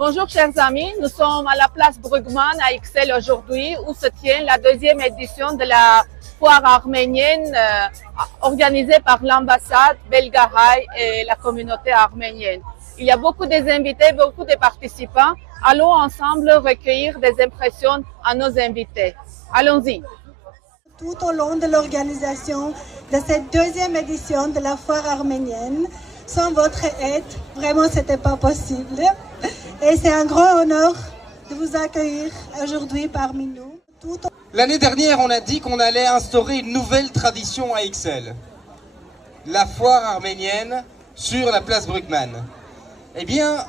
Bonjour chers amis, nous sommes à la place Bruegmann à Ixelles aujourd'hui où se tient la deuxième édition de la foire arménienne organisée par l'ambassade Belgaraï et la communauté arménienne. Il y a beaucoup des invités, beaucoup de participants. Allons ensemble recueillir des impressions à nos invités. Allons-y. Tout au long de l'organisation de cette deuxième édition de la foire arménienne, sans votre aide, vraiment c'était pas possible. Et c'est un grand honneur de vous accueillir aujourd'hui parmi nous. L'année dernière, on a dit qu'on allait instaurer une nouvelle tradition à Ixelles. La foire arménienne sur la place Bruegmann. Eh bien,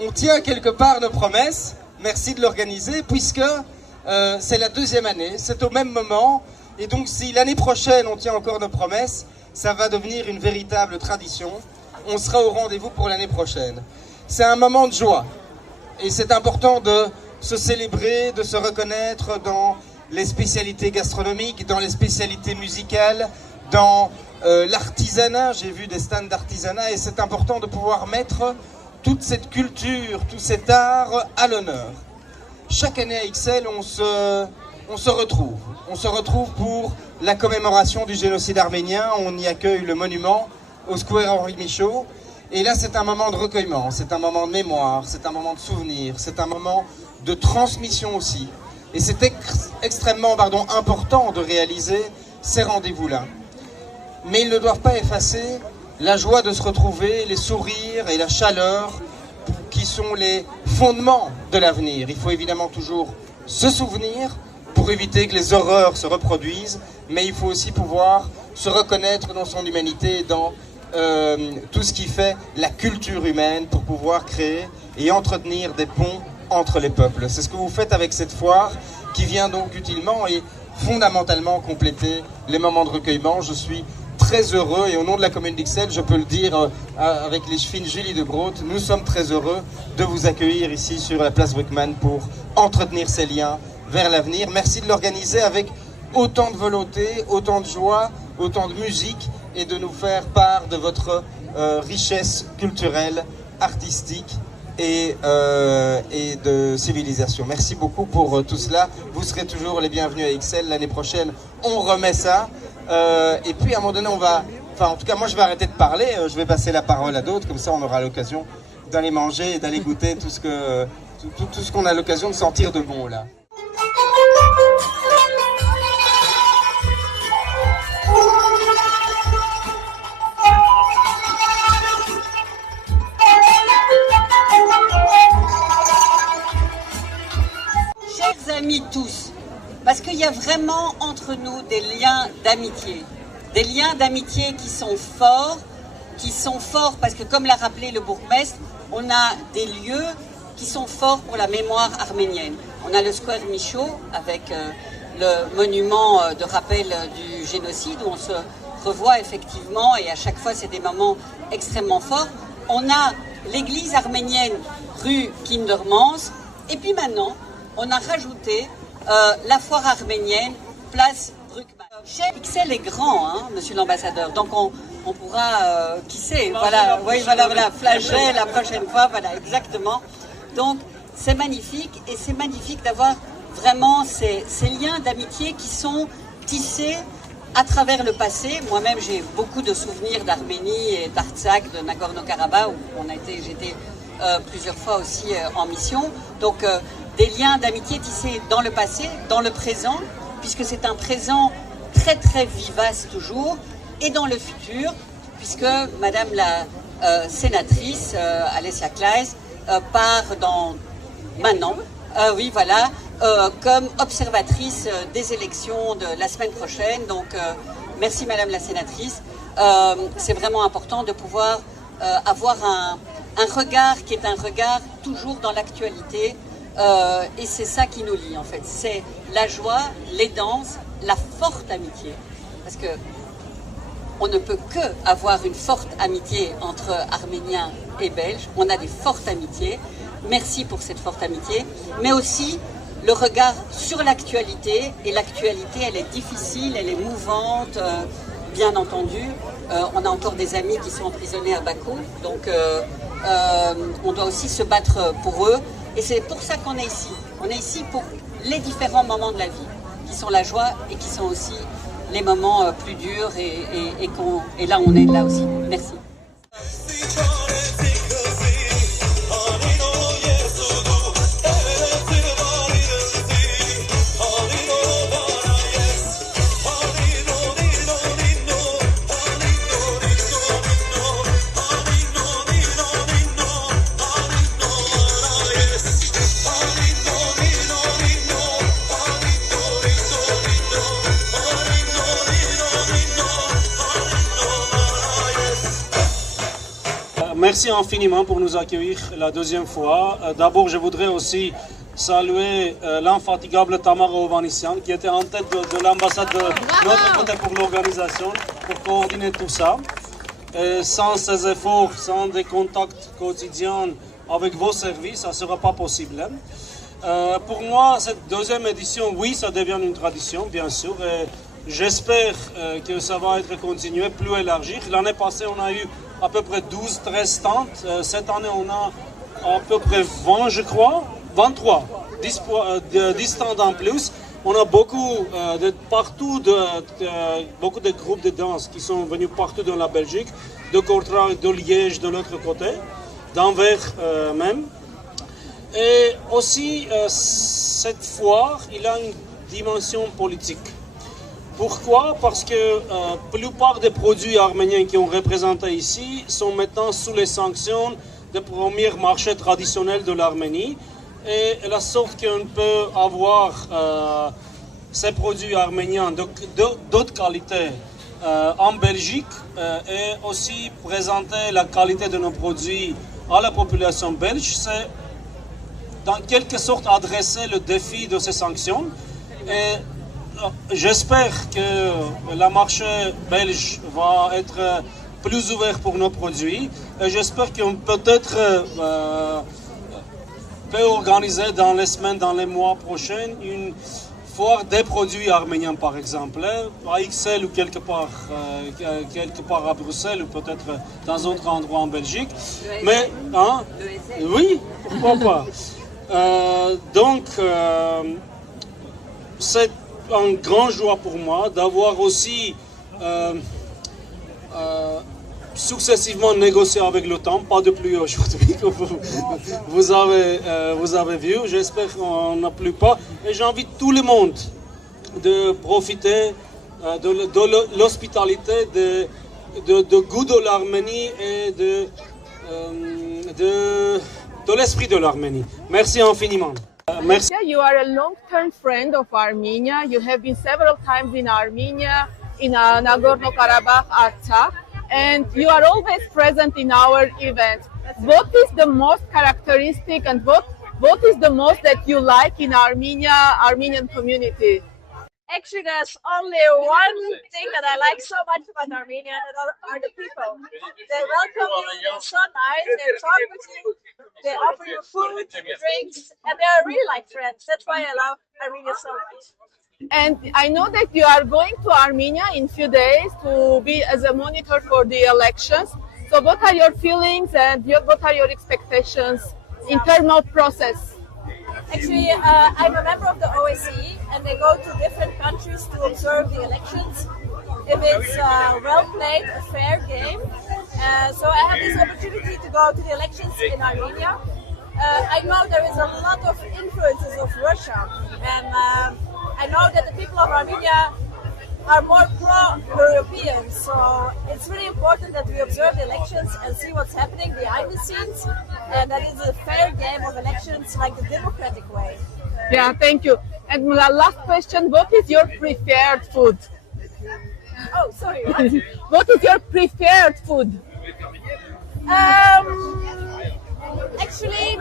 on tient quelque part nos promesses. Merci de l'organiser puisque c'est la deuxième année, c'est au même moment. Et donc si l'année prochaine on tient encore nos promesses, ça va devenir une véritable tradition. On sera au rendez-vous pour l'année prochaine. C'est un moment de joie. Et c'est important de se célébrer, de se reconnaître dans les spécialités gastronomiques, dans les spécialités musicales, dans l'artisanat. J'ai vu des stands d'artisanat et c'est important de pouvoir mettre toute cette culture, tout cet art à l'honneur. Chaque année à Ixelles, on se retrouve. On se retrouve pour la commémoration du génocide arménien. On y accueille le monument au Square Henri Michaud. Et là, c'est un moment de recueillement, c'est un moment de mémoire, c'est un moment de souvenir, c'est un moment de transmission aussi. Et c'est extrêmement important de réaliser ces rendez-vous-là. Mais ils ne doivent pas effacer la joie de se retrouver, les sourires et la chaleur qui sont les fondements de l'avenir. Il faut évidemment toujours se souvenir pour éviter que les horreurs se reproduisent, mais il faut aussi pouvoir se reconnaître dans son humanité, dans tout ce qui fait la culture humaine pour pouvoir créer et entretenir des ponts entre les peuples. C'est ce que vous faites avec cette foire qui vient donc utilement et fondamentalement compléter les moments de recueillement. Je suis très heureux et au nom de la commune d'Ixelles, je peux le dire avec les fines Julie de Groot, nous sommes très heureux de vous accueillir ici sur la place Bruegmann pour entretenir ces liens vers l'avenir. Merci de l'organiser avec autant de volonté, autant de joie, autant de musique et de nous faire part de votre richesse culturelle, artistique et de civilisation. Merci beaucoup pour tout cela. Vous serez toujours les bienvenus à Ixelles. L'année prochaine, on remet ça. Et puis à un moment donné, en tout cas, moi je vais arrêter de parler. Je vais passer la parole à d'autres. Comme ça, on aura l'occasion d'aller manger et d'aller goûter tout ce qu'on a l'occasion de sentir de bon là. Amis tous, parce qu'il y a vraiment entre nous des liens d'amitié qui sont forts parce que comme l'a rappelé le bourgmestre, on a des lieux qui sont forts pour la mémoire arménienne. On a le Square Michaud avec le monument de rappel du génocide où on se revoit effectivement et à chaque fois c'est des moments extrêmement forts. On a l'église arménienne rue Kindermans et puis maintenant on a rajouté la foire arménienne, place Bruegmann. Ixelles est grand, hein, monsieur l'ambassadeur, donc on pourra, qui sait, voilà, flageller la prochaine fois, voilà, exactement. Donc c'est magnifique et c'est magnifique d'avoir vraiment ces liens d'amitié qui sont tissés à travers le passé. Moi-même j'ai beaucoup de souvenirs d'Arménie et d'Artsakh, de Nagorno-Karabakh, où j'étais plusieurs fois aussi en mission. Donc des liens d'amitié tissés dans le passé, dans le présent, puisque c'est un présent très très vivace toujours, et dans le futur, puisque Madame la sénatrice Alessia Claes part maintenant, comme observatrice des élections de la semaine prochaine. Donc merci Madame la sénatrice. C'est vraiment important de pouvoir avoir un regard qui est un regard toujours dans l'actualité. Et c'est ça qui nous lie en fait, c'est la joie, les danses, la forte amitié. Parce que on ne peut que avoir une forte amitié entre Arméniens et Belges. On a des fortes amitiés. Merci pour cette forte amitié. Mais aussi le regard sur l'actualité. Et l'actualité, elle est difficile, elle est mouvante, bien entendu. On a encore des amis qui sont emprisonnés à Bakou. Donc on doit aussi se battre pour eux. Et c'est pour ça qu'on est ici. On est ici pour les différents moments de la vie, qui sont la joie et qui sont aussi les moments plus durs. Et là, on est là aussi. Merci. Merci infiniment pour nous accueillir la deuxième fois. D'abord, je voudrais aussi saluer l'infatigable Tamara Ovanessian qui était en tête de l'ambassade de notre côté pour l'organisation, pour coordonner tout ça. Et sans ces efforts, sans des contacts quotidiens avec vos services, ça ne sera pas possible. Pour moi, cette deuxième édition, oui, ça devient une tradition, bien sûr. Et j'espère que ça va être continué, plus élargi. L'année passée, on a eu à peu près 12-13 stands. Cette année, on a à peu près 20, je crois, 23, 10 stands en plus. On a beaucoup beaucoup de groupes de danse qui sont venus partout dans la Belgique, de Kortrijk, de Liège, de l'autre côté, d'Anvers même. Et aussi, cette foire, il a une dimension politique. Pourquoi? Parce que la plupart des produits arméniens qui ont représenté ici sont maintenant sous les sanctions des premiers marchés traditionnels de l'Arménie. Et la sorte qu'on peut avoir ces produits arméniens d'autres qualités en Belgique et aussi présenter la qualité de nos produits à la population belge, c'est dans quelque sorte adresser le défi de ces sanctions. Et j'espère que le marché belge va être plus ouvert pour nos produits et j'espère qu'on peut-être peut organiser dans les semaines, dans les mois prochains, une foire des produits arméniens par exemple, à Ixelles ou quelque part à Bruxelles ou peut-être dans un autre endroit en Belgique. Mais, hein? Oui, pourquoi pas. Donc, c'est un grand joie pour moi d'avoir aussi successivement négocié avec le temps, pas de pluie aujourd'hui que vous avez vu. J'espère qu'on n'a plus pas. Et j'invite tout le monde de profiter de l'hospitalité, de goût de l'Arménie et de l'esprit de l'Arménie. Merci infiniment. Merci. You are a long-term friend of Armenia. You have been several times in Armenia, in Nagorno-Karabakh, Artsakh, and you are always present in our events. What is the most characteristic and what is the most that you like in Armenian community? Actually, there's only one thing that I like so much about Armenia, and are the people. They welcome you, they're so nice, they talk with you, they offer you food, drinks, and they're really like friends. That's why I love Armenia so much. And I know that you are going to Armenia in few days to be as a monitor for the elections. So what are your feelings and what are your expectations in terms of process? Actually, I'm a member of the OSCE, and they go to different countries to observe the elections. If it's well played, a fair game. So I have this opportunity to go to the elections in Armenia. I know there is a lot of influences of Russia, and I know that the people of Armenia are more pro-European, so it's really important that we observe the elections and see what's happening behind the scenes, and that is a fair game of elections like the democratic way. Yeah, thank you. And my last question, what is your preferred food? Oh, sorry, what? What is your preferred food? Actually,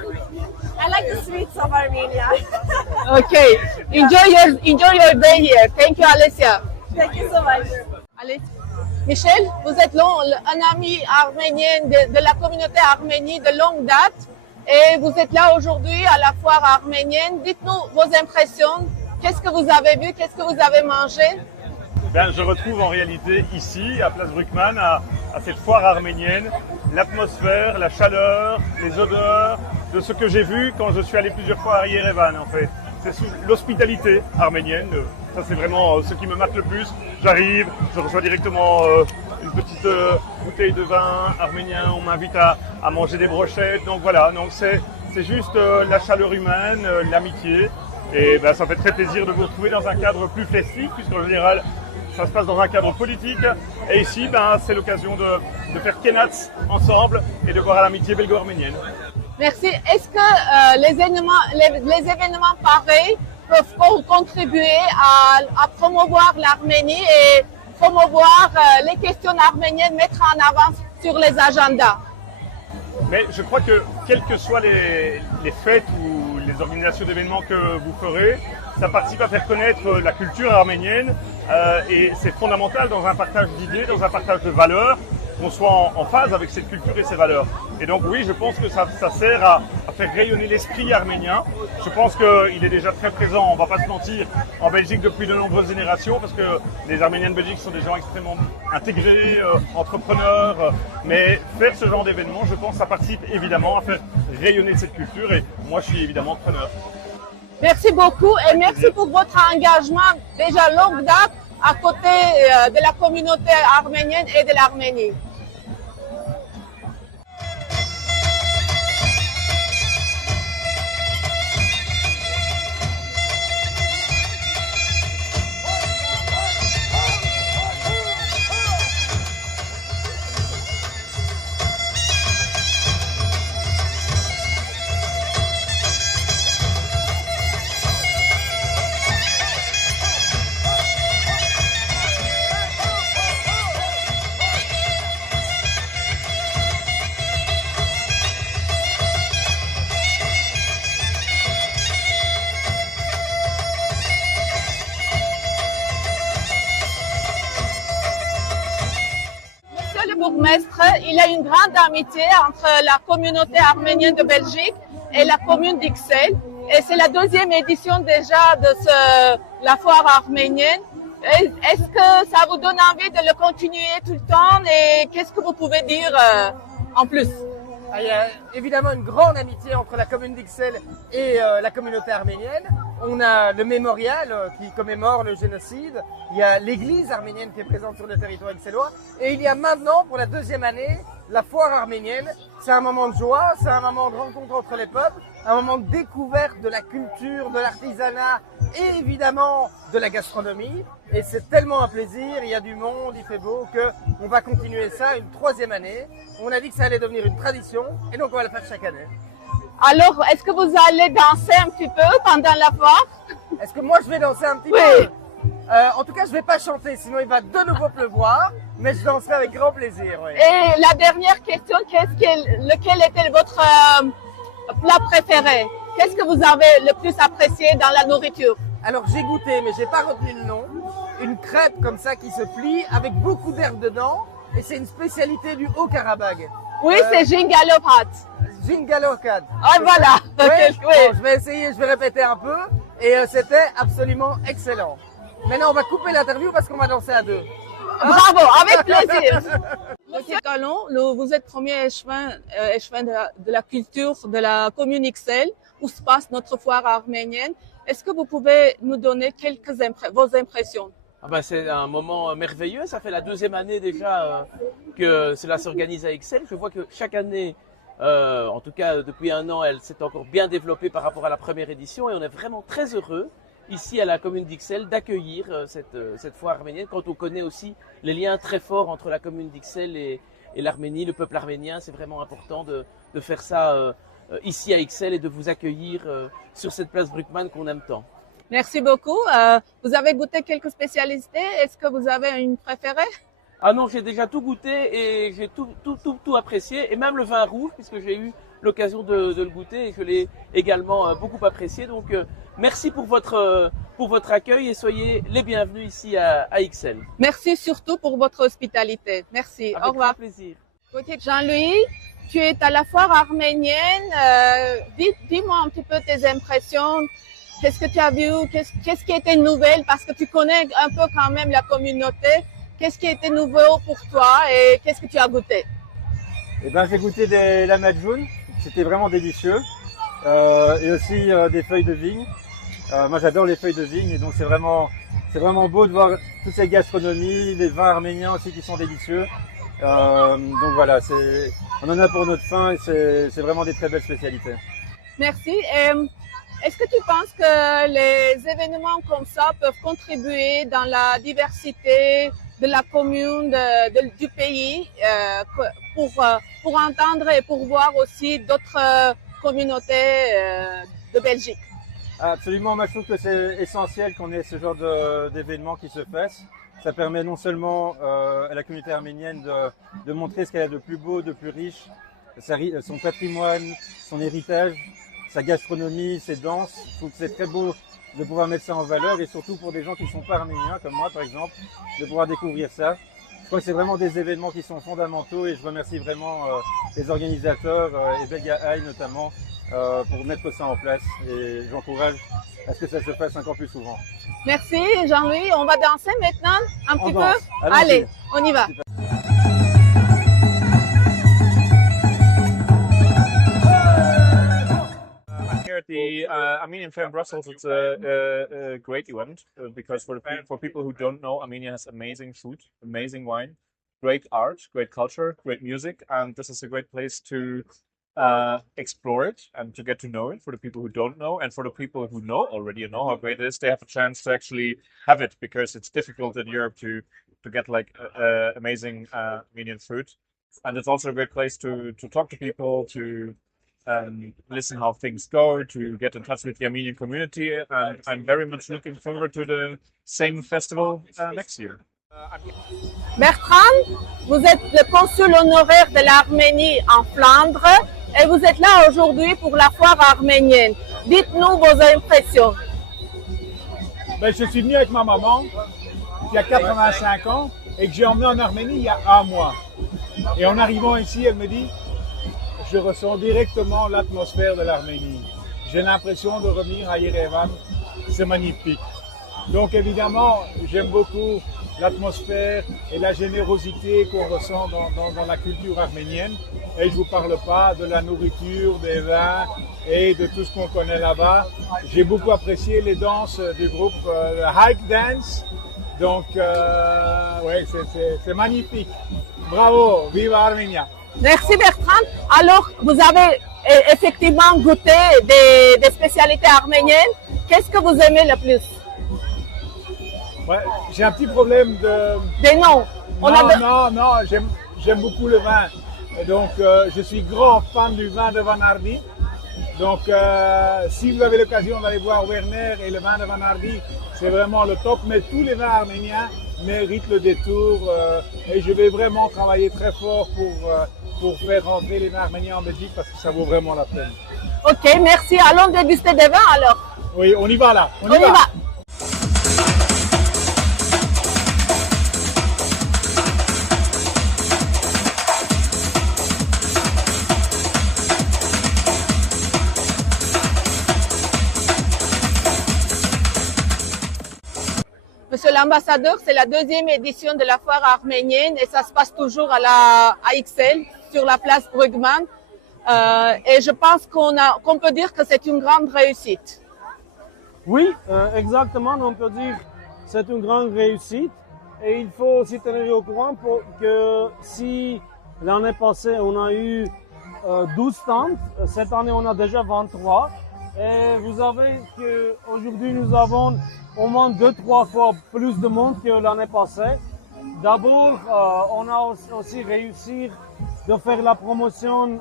I like the sweets of Armenia. Okay, enjoy your day here. Thank you, Alessia. Thank you so much. Allez. Michel, vous êtes un ami arménien de la communauté arménie de longue date et vous êtes là aujourd'hui à la foire arménienne. Dites-nous vos impressions. Qu'est-ce que vous avez vu? Qu'est-ce que vous avez mangé? Ben, je retrouve en réalité ici, à Place Bruckmann, à cette foire arménienne, l'atmosphère, la chaleur, les odeurs de ce que j'ai vu quand je suis allé plusieurs fois à Yerevan en fait. C'est l'hospitalité arménienne, ça c'est vraiment ce qui me marque le plus. J'arrive, je reçois directement une petite bouteille de vin arménien, on m'invite à manger des brochettes, donc voilà, donc c'est juste la chaleur humaine, l'amitié, et ben, ça fait très plaisir de vous retrouver dans un cadre plus festif, puisqu'en général ça se passe dans un cadre politique, et ici ben, c'est l'occasion de faire Kenats ensemble et de voir l'amitié belgo-arménienne. Merci. Est-ce que les événements pareils peuvent contribuer à promouvoir l'Arménie et promouvoir les questions arméniennes, mettre en avant sur les agendas? Mais je crois que quelles que soient les fêtes ou les organisations d'événements que vous ferez, ça participe à faire connaître la culture arménienne et c'est fondamental dans un partage d'idées, dans un partage de valeurs, qu'on soit en phase avec cette culture et ces valeurs. Et donc oui, je pense que ça sert à faire rayonner l'esprit arménien. Je pense qu'il est déjà très présent, on ne va pas se mentir, en Belgique depuis de nombreuses générations, parce que les Arméniens de Belgique sont des gens extrêmement intégrés, entrepreneurs, mais faire ce genre d'événement, je pense que ça participe évidemment à faire rayonner cette culture, et moi je suis évidemment preneur. Merci beaucoup et merci pour votre engagement déjà longue date à côté de la communauté arménienne et de l'Arménie. Il y a une grande amitié entre la communauté arménienne de Belgique et la commune d'Ixelles. Et c'est la deuxième édition déjà de la foire arménienne. Est-ce que ça vous donne envie de le continuer tout le temps et qu'est-ce que vous pouvez dire en plus? Il y a évidemment une grande amitié entre la commune d'Ixelles et la communauté arménienne. On a le mémorial qui commémore le génocide. Il y a l'église arménienne qui est présente sur le territoire ixellois. Et il y a maintenant, pour la deuxième année, la foire arménienne. C'est un moment de joie, c'est un moment de rencontre entre les peuples, un moment de découverte de la culture, de l'artisanat et évidemment de la gastronomie. Et c'est tellement un plaisir, il y a du monde, il fait beau, qu'on va continuer ça une troisième année. On a dit que ça allait devenir une tradition et donc on va le faire chaque année. Alors, est-ce que vous allez danser un petit peu pendant la foire? Est-ce que moi je vais danser un petit peu? En tout cas, je ne vais pas chanter, sinon il va de nouveau pleuvoir, mais je danserai avec grand plaisir. Oui. Et la dernière question, lequel était votre plat préféré? Qu'est-ce que vous avez le plus apprécié dans la nourriture? Alors j'ai goûté, mais j'ai pas retenu le nom. Une crêpe comme ça qui se plie avec beaucoup d'herbes dedans, et c'est une spécialité du Haut-Karabagh. Oui, c'est Jingalophat. Jingalophat. Ah voilà. Oui. Bon, je vais essayer, je vais répéter un peu, et c'était absolument excellent. Maintenant, on va couper l'interview parce qu'on va danser à deux. Bravo, avec plaisir. Monsieur Calon, vous êtes premier échevin de la culture de la commune Ixelles, où se passe notre foire arménienne. Est-ce que vous pouvez nous donner vos impressions? C'est un moment merveilleux. Ça fait la deuxième année déjà que cela s'organise à Ixelles. Je vois que chaque année, en tout cas depuis un an, elle s'est encore bien développée par rapport à la première édition. Et on est vraiment très heureux ici à la commune d'Ixelles d'accueillir cette foire arménienne, quand on connaît aussi les liens très forts entre la commune d'Ixelles et l'Arménie, le peuple arménien. C'est vraiment important de faire ça ici à Ixelles et de vous accueillir sur cette place Bruckmann qu'on aime tant. Merci beaucoup. Vous avez goûté quelques spécialités. Est-ce que vous avez une préférée? Ah non, j'ai déjà tout goûté et j'ai tout apprécié, et même le vin rouge, puisque j'ai eu l'occasion de le goûter et je l'ai également beaucoup apprécié. Donc merci pour votre accueil et soyez les bienvenus ici à Ixelles. Merci surtout pour votre hospitalité. Merci. Avec au revoir. grand plaisir. Jean-Louis, tu es à la foire arménienne. Dis-moi un petit peu tes impressions. Qu'est-ce que tu as vu? Qu'est-ce qui était nouvelle? Parce que tu connais un peu quand même la communauté. Qu'est-ce qui était nouveau pour toi et qu'est-ce que tu as goûté? Eh ben, j'ai goûté la Madjoun, c'était vraiment délicieux. Et aussi des feuilles de vigne. Moi, j'adore les feuilles de vigne et donc c'est vraiment beau de voir toutes ces gastronomies, les vins arméniens aussi qui sont délicieux. Donc voilà, on en a pour notre faim et c'est vraiment des très belles spécialités. Merci. Est-ce que tu penses que les événements comme ça peuvent contribuer dans la diversité de la commune, du pays, pour entendre et pour voir aussi d'autres communautés de Belgique? Absolument, moi je trouve que c'est essentiel qu'on ait ce genre d'événements qui se fassent. Ça permet non seulement à la communauté arménienne de montrer ce qu'elle a de plus beau, de plus riche, son patrimoine, son héritage, sa gastronomie, ses danses. Je trouve que c'est très beau de pouvoir mettre ça en valeur et surtout pour des gens qui ne sont pas arméniens, comme moi par exemple, de pouvoir découvrir ça. Je crois que c'est vraiment des événements qui sont fondamentaux et je remercie vraiment les organisateurs et Belgahaï notamment pour mettre ça en place et j'encourage à ce que ça se fasse encore plus souvent. Merci Jean-Louis, on va danser maintenant un petit danse. peu. Allez, on y va. Super. Here at the Armenian Fair in Brussels, it's a great event because for people who don't know, Armenia has amazing food, amazing wine, great art, great culture, great music, and this is a great place to explore it and to get to know it for the people who don't know, and for the people who already know how great it is, they have a chance to actually have it because it's difficult in Europe to get like amazing Armenian food, and it's also a great place to talk to people, to listen how things go, to get in touch with the Armenian community, and I'm very much looking forward to the same festival next year. Bertrand, vous êtes le consul honoraire de l'Arménie en Flandre et vous êtes là aujourd'hui pour la foire arménienne. Dites-nous vos impressions. Ben, je suis venu avec ma maman qui a 85 ans et que j'ai emmené en Arménie il y a un mois. Et en arrivant ici, elle me dit « Je ressens directement l'atmosphère de l'Arménie. J'ai l'impression de revenir à Yerevan. C'est magnifique. » Donc évidemment, j'aime beaucoup l'atmosphère et la générosité qu'on ressent dans la culture arménienne. Et je ne vous parle pas de la nourriture, des vins et de tout ce qu'on connaît là-bas. J'ai beaucoup apprécié les danses du groupe Hike Dance. Donc, ouais, c'est magnifique. Bravo, viva Armenia! Merci Bertrand. Alors, vous avez effectivement goûté des spécialités arméniennes. Qu'est-ce que vous aimez le plus? Ouais, j'ai un petit problème de... Des noms. Non, j'aime beaucoup le vin. Donc, je suis grand fan du vin de Van Hardy. Donc, si vous avez l'occasion d'aller voir Werner et le vin de Van Hardy, c'est vraiment le top. Mais tous les vins arméniens méritent le détour. Et je vais vraiment travailler très fort pour faire rentrer les vins arméniens en Belgique parce que ça vaut vraiment la peine. Ok, merci. Allons déguster des vins alors. Oui, on y va là. On y va. Monsieur l'ambassadeur, c'est la deuxième édition de la foire arménienne et ça se passe toujours à Ixelles, sur la place Brugman. Et je pense qu'on peut dire que c'est une grande réussite. Oui, exactement, on peut dire que c'est une grande réussite. Et il faut aussi tenir au courant que si l'année passée on a eu 12 stands, cette année on a déjà 23. Et vous savez qu'aujourd'hui nous avons au moins 2-3 fois plus de monde que l'année passée. D'abord, on a aussi réussi de faire la promotion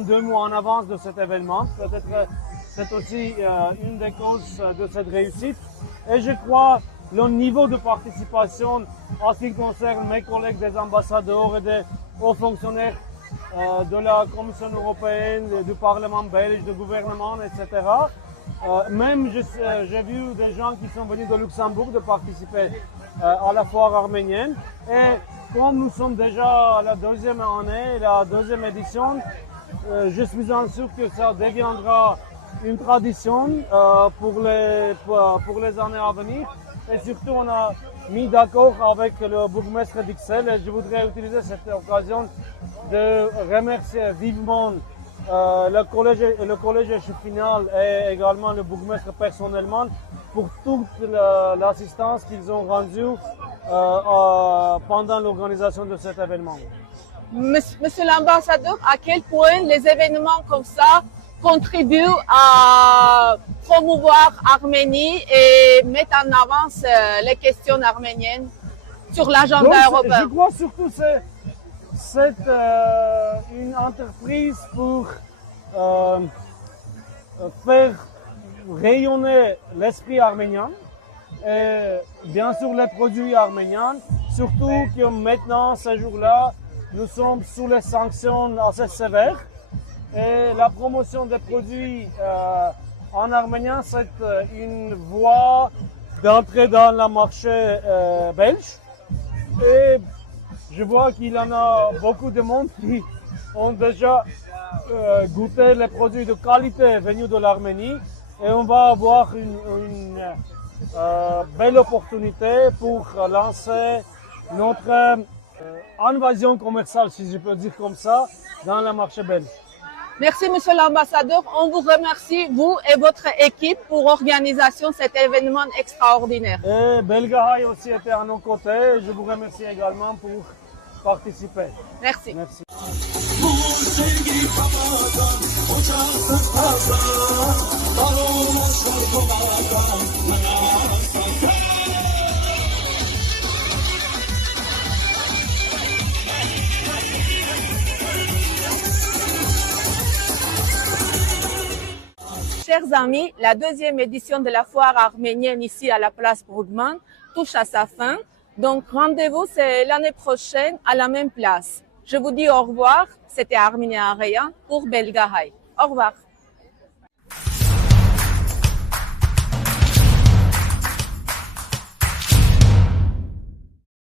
2 mois en avance de cet événement. Peut-être que c'est aussi une des causes de cette réussite. Et je crois le niveau de participation en ce qui concerne mes collègues des ambassadeurs et des hauts fonctionnaires de la Commission européenne, du Parlement belge, du gouvernement, etc. Même j'ai vu des gens qui sont venus de Luxembourg de participer à la foire arménienne. Et comme nous sommes déjà à la deuxième année, la deuxième édition, je suis sûr que ça deviendra une tradition pour les années à venir. Et surtout, on a mis d'accord avec le bourgmestre d'Ixelles et je voudrais utiliser cette occasion de remercier vivement le collège final et également le bourgmestre personnellement pour toute l'assistance qu'ils ont rendue pendant l'organisation de cet événement. Monsieur l'ambassadeur, à quel point les événements comme ça contribuent à promouvoir l'Arménie et mettre en avance les questions arméniennes sur l'agenda européen? Je crois surtout que c'est une entreprise pour faire rayonner l'esprit arménien et bien sûr les produits arméniens, surtout que maintenant, ce jour-là, nous sommes sous les sanctions assez sévères et la promotion des produits en arménien, c'est une voie d'entrer dans le marché belge. Et je vois qu'il y en a beaucoup de monde qui ont déjà goûté les produits de qualité venus de l'Arménie et on va avoir une belle opportunité pour lancer notre invasion commerciale, si je peux dire comme ça, dans le marché belge. Merci, monsieur l'ambassadeur. On vous remercie, vous et votre équipe, pour l'organisation de cet événement extraordinaire. Et Belgahai aussi était à nos côtés. Je vous remercie également pour participer. Merci. Merci. Chers amis, la deuxième édition de la foire arménienne ici à la place Bruegmann touche à sa fin. Donc rendez-vous, c'est l'année prochaine à la même place. Je vous dis au revoir. C'était Arminia Areya pour Belgahai. Au revoir.